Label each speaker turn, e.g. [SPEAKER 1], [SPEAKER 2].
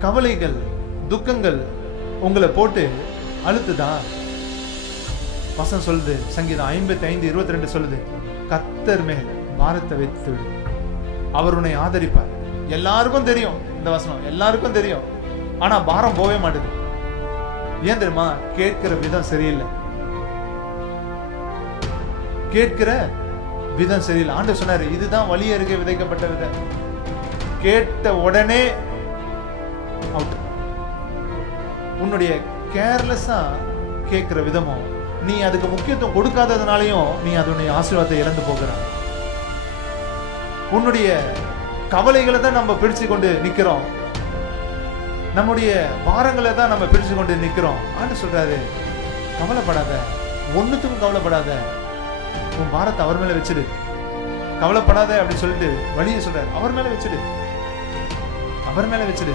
[SPEAKER 1] கவலைகள் துக்கங்கள் உங்களை போட்டு அழுத்துதா? வசனம் சொல்லுது சங்கீதம் ஐம்பத்தி ஐந்து இருபத்தி ரெண்டு சொல்லுது கத்தர் மேல் பாரத்தை வைத்து விடு. அவர் உன்னை ஆதரிப்பார். எல்லாருக்கும் தெரியும் இந்த வசனம் எல்லாருக்கும் தெரியும். ஆனா பாரம் போகவே மாட்டேது. ஏன் தெரியுமா? கேட்கிற விதம் சரியில்லை. கேட்கிற விதம் சரியில்லை. ஆண்டு சொன்னாரு இதுதான் வழி அருகே விதைக்கப்பட்ட விதை. கேட்ட உடனே அவுட் உன்னுடைய கேர்லெஸ்ஸா கேட்கிற விதமும் நீ அதுக்கு முக்கியத்துவம் கொடுக்காததுனாலையும் நீ அதனுடைய ஆசீர்வாதத்தை இழந்து போகிற உன்னுடைய கவலைகளை தான் நம்ம பிடிச்சு கொண்டு நிக்கிறோம். நம்முடைய பாரங்களை தான் நம்ம பிடிச்சு கொண்டு நிக்கிறோம். ஆண்டு சொல்றாரு கவலைப்படாத ஒண்ணுத்துக்கும் கவலைப்படாத. உன் பாரத்தை அவர் மேல வச்சிடு கவலைப்படாத அப்படின்னு சொல்லிட்டு வழியை சொல்றாரு. அவர் மேல வச்சிடு அவர் மேல வச்சிடு